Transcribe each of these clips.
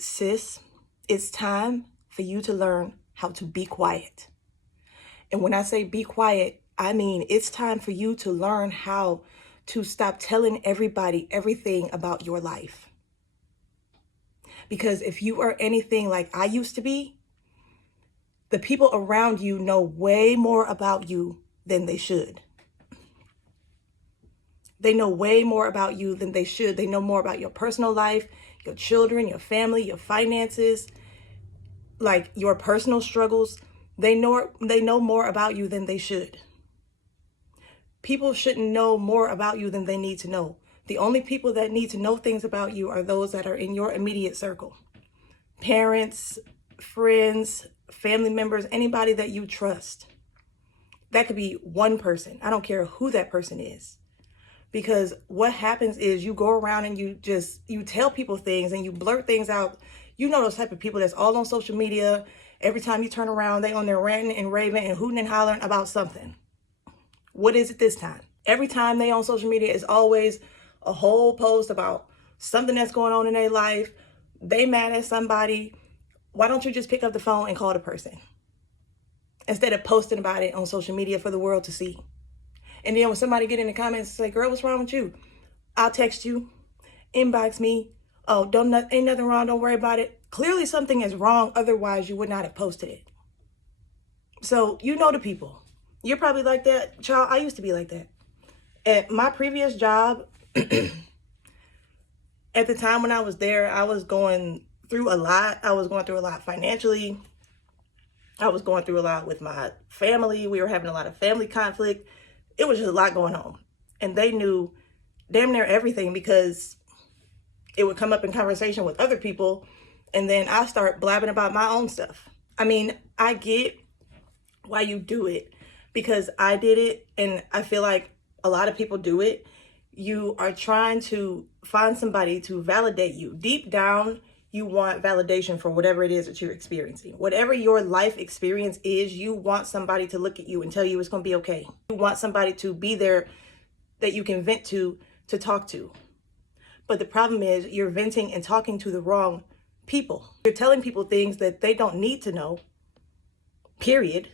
Sis, it's time for you to learn how to be quiet. And when I say be quiet, I mean it's time for you to learn how to stop telling everybody everything about your life. Because if you are anything like I used to be, the people around you know way more about you than they should. They know way more about you than they should. They know more about your personal life, your children, your family, your finances, like your personal struggles. They know more about you than they should. People shouldn't know more about you than they need to know. The only people that need to know things about you are those that are in your immediate circle. Parents, friends, family members, anybody that you trust. That could be one person. I don't care who that person is. Because what happens is you go around and you tell people things and you blurt things out. You know those type of people that's all on social media. Every time you turn around, they on there ranting and raving and hooting and hollering about something. What is it this time? Every time they on social media is always a whole post about something that's going on in their life. They mad at somebody. Why don't you just pick up the phone and call the person instead of posting about it on social media for the world to see? And then when somebody get in the comments and say, girl, what's wrong with you? I'll text you, inbox me. Oh, ain't nothing wrong. Don't worry about it. Clearly something is wrong. Otherwise, you would not have posted it. So you know the people. You're probably like that. Child, I used to be like that. At my previous job, at the time when I was there, I was going through a lot. I was going through a lot financially. I was going through a lot with my family. We were having a lot of family conflict. It was just a lot going on. And they knew damn near everything because it would come up in conversation with other people. And then I start blabbing about my own stuff. I mean, I get why you do it because I did it. And I feel like a lot of people do it. You are trying to find somebody to validate you. Deep down, you want validation for whatever it is that you're experiencing. Whatever your life experience is, you want somebody to look at you and tell you it's going to be okay. You want somebody to be there that you can vent to talk to. But the problem is you're venting and talking to the wrong people. You're telling people things that they don't need to know, period.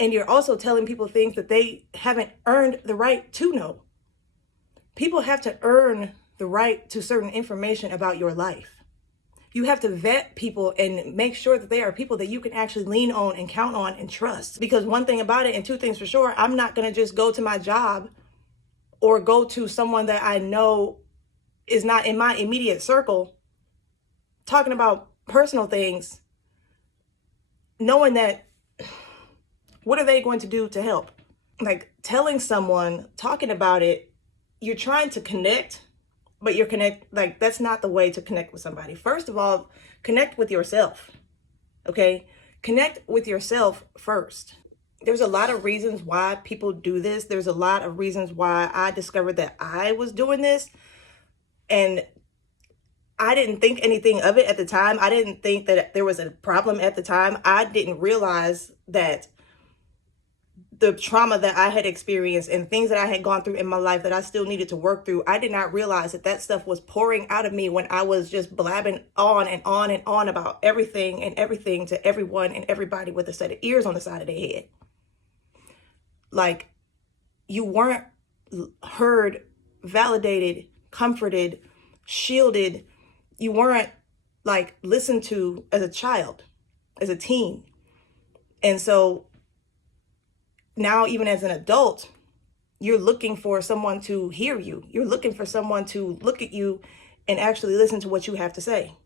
And you're also telling people things that they haven't earned the right to know. People have to earn the right to certain information about your life. You have to vet people and make sure that they are people that you can actually lean on and count on and trust. Because one thing about it, and two things for sure, I'm not going to just go to my job or go to someone that I know is not in my immediate circle talking about personal things, knowing that what are they going to do to help? Like telling someone, talking about it, you're trying to connect, but that's not the way to connect with somebody. First of all, connect with yourself, okay? Connect with yourself first. There's a lot of reasons why people do this. There's a lot of reasons why I discovered that I was doing this. And I didn't think anything of it at the time. I didn't think that there was a problem at the time. I didn't realize that the trauma that I had experienced and things that I had gone through in my life that I still needed to work through, I did not realize that stuff was pouring out of me when I was just blabbing on and on and on about everything and everything to everyone and everybody with a set of ears on the side of their head. Like, you weren't heard, validated, comforted, shielded. You weren't like listened to as a child, as a teen. And so now, even as an adult, you're looking for someone to hear you. You're looking for someone to look at you and actually listen to what you have to say.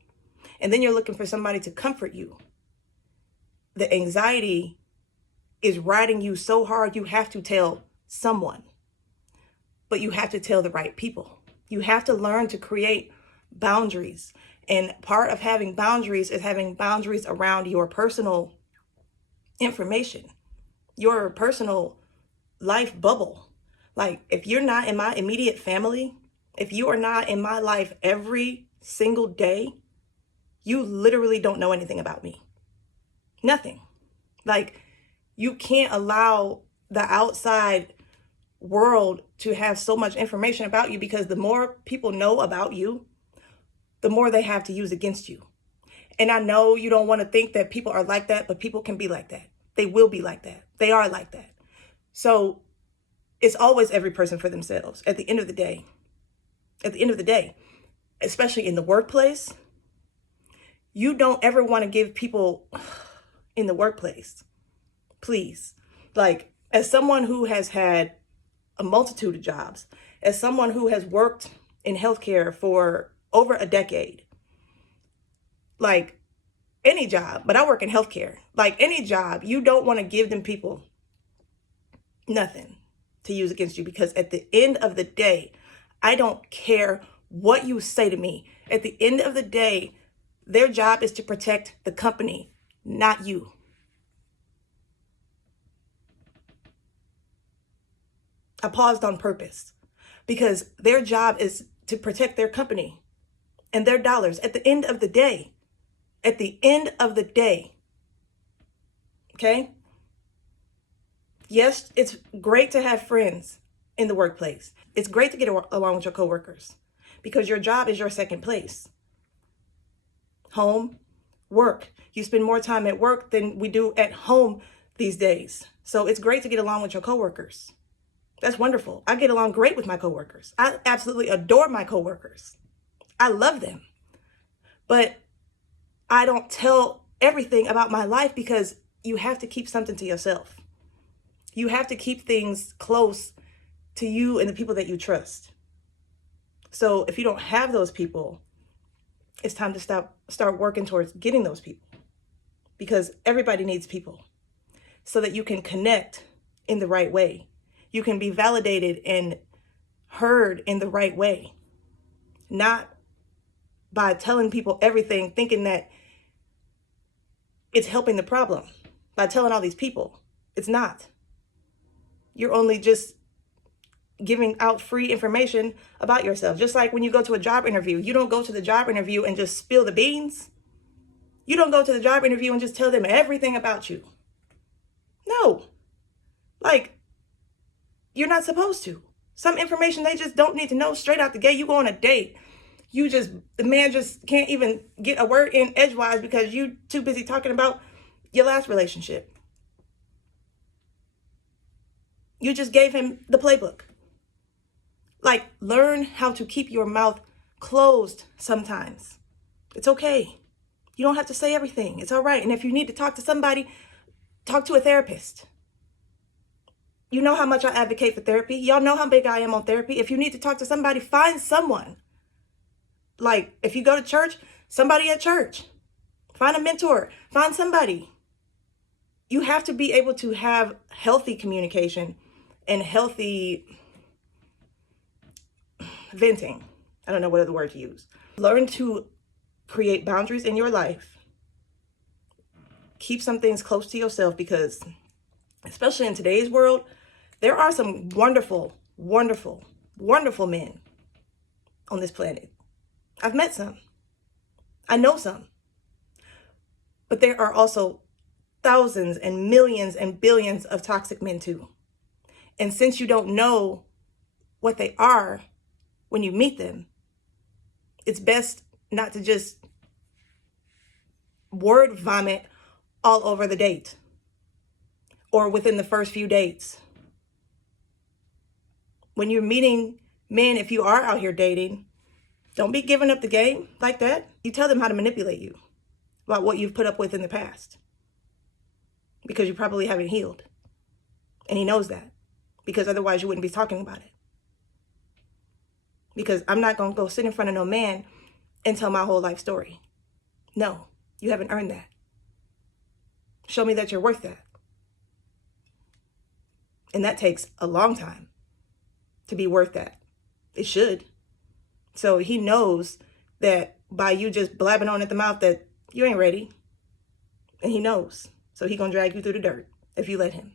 And then you're looking for somebody to comfort you. The anxiety is riding you so hard, you have to tell someone. But you have to tell the right people. You have to learn to create boundaries. And part of having boundaries is having boundaries around your personal information, your personal life bubble. Like, if you're not in my immediate family, if you are not in my life every single day, you literally don't know anything about me. Nothing. Like, you can't allow the outside world to have so much information about you, because the more people know about you, the more they have to use against you. And I know you don't want to think that people are like that, but people can be like that. They will be like that. They are like that. So it's always every person for themselves at the end of the day. At the end of the day, especially in the workplace, you don't ever want to give people in the workplace, please. Like, as someone who has had a multitude of jobs, as someone who has worked in healthcare for over a decade, like any job, but I work in healthcare, like any job, you don't want to give them people nothing to use against you, because at the end of the day, I don't care what you say to me. At the end of the day, their job is to protect the company, not you. I paused on purpose because their job is to protect their company and their dollars at the end of the day. At the end of the day. Okay? Yes, it's great to have friends in the workplace. It's great to get along with your coworkers because your job is your second place. Home, work. You spend more time at work than we do at home these days. So it's great to get along with your coworkers. That's wonderful. I get along great with my coworkers. I absolutely adore my coworkers. I love them. But I don't tell everything about my life because you have to keep something to yourself. You have to keep things close to you and the people that you trust. So if you don't have those people, it's time to start working towards getting those people, because everybody needs people so that you can connect in the right way. You can be validated and heard in the right way, not by telling people everything, thinking that it's helping the problem. By telling all these people, it's not. You're only just giving out free information about yourself. Just like when you go to a job interview, you don't go to the job interview and just spill the beans. You don't go to the job interview and just tell them everything about you. No. Like, you're not supposed to. Some information they just don't need to know straight out the gate. You go on a date. The man just can't even get a word in edgewise because you too busy talking about your last relationship. You just gave him the playbook. Like, learn how to keep your mouth closed sometimes. It's okay. You don't have to say everything. It's all right. And if you need to talk to somebody, talk to a therapist. You know how much I advocate for therapy. Y'all know how big I am on therapy. If you need to talk to somebody, find someone. Like, if you go to church, somebody at church. Find a mentor. Find somebody. You have to be able to have healthy communication and healthy venting. I don't know what other word to use. Learn to create boundaries in your life. Keep some things close to yourself, because especially in today's world, there are some wonderful, wonderful, wonderful men on this planet. I've met some. I know some. But there are also thousands and millions and billions of toxic men too. And since you don't know what they are when you meet them, it's best not to just word vomit all over the date or within the first few dates. When you're meeting men, if you are out here dating, don't be giving up the game like that. You tell them how to manipulate you about what you've put up with in the past, because you probably haven't healed. And he knows that, because otherwise you wouldn't be talking about it. Because I'm not going to go sit in front of no man and tell my whole life story. No, you haven't earned that. Show me that you're worth that. And that takes a long time to be worth that. It should. So he knows that by you just blabbing on at the mouth that you ain't ready. And he knows. So he gonna drag you through the dirt if you let him.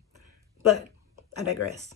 But I digress.